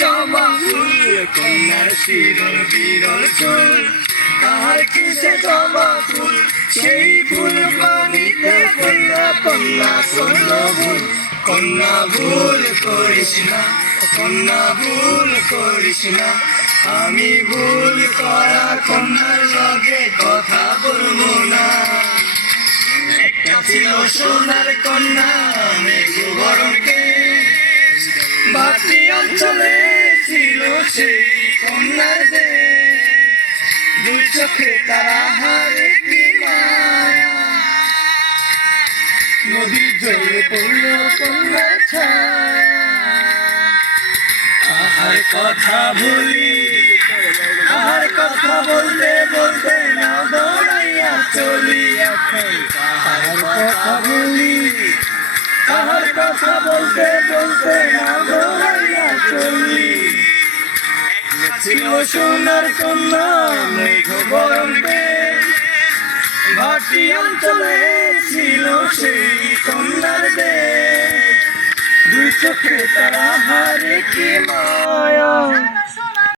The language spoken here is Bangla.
জবা ফুল কন্যার চিরল বিরল চুল কার কিসে জবা ফুল সেই ফুল পানিতে পড়িয়া কন্যা করল ভুল কন্যা ভুল করিস না কন্যা ভুল করিস না আমি ভুল করা কন্যার লগে কথা বলবো না একটা ছিল সোনার কন্যা মেঘবরণকে বাটি অঞ্চলে ছিল সেই কন্যার দেশ দুই চোখে তারা হারে কি মায়া নদীর জলে পড়ল কন্যার ছায়া তাহার কথা বলি তাহার কথা বলতে বলতে না দৌড়াইয়া চলি এখন তাহার কথা বলি তাহার কথা বলতে বলতে না দৌড়াইয়া চলি ছিল সোনার কন্যা মেঘবরণকে ঘাটি অঞ্চলে ছিল সেই কন্যার দেশ দুই চোখে তারা হারে কি মায়া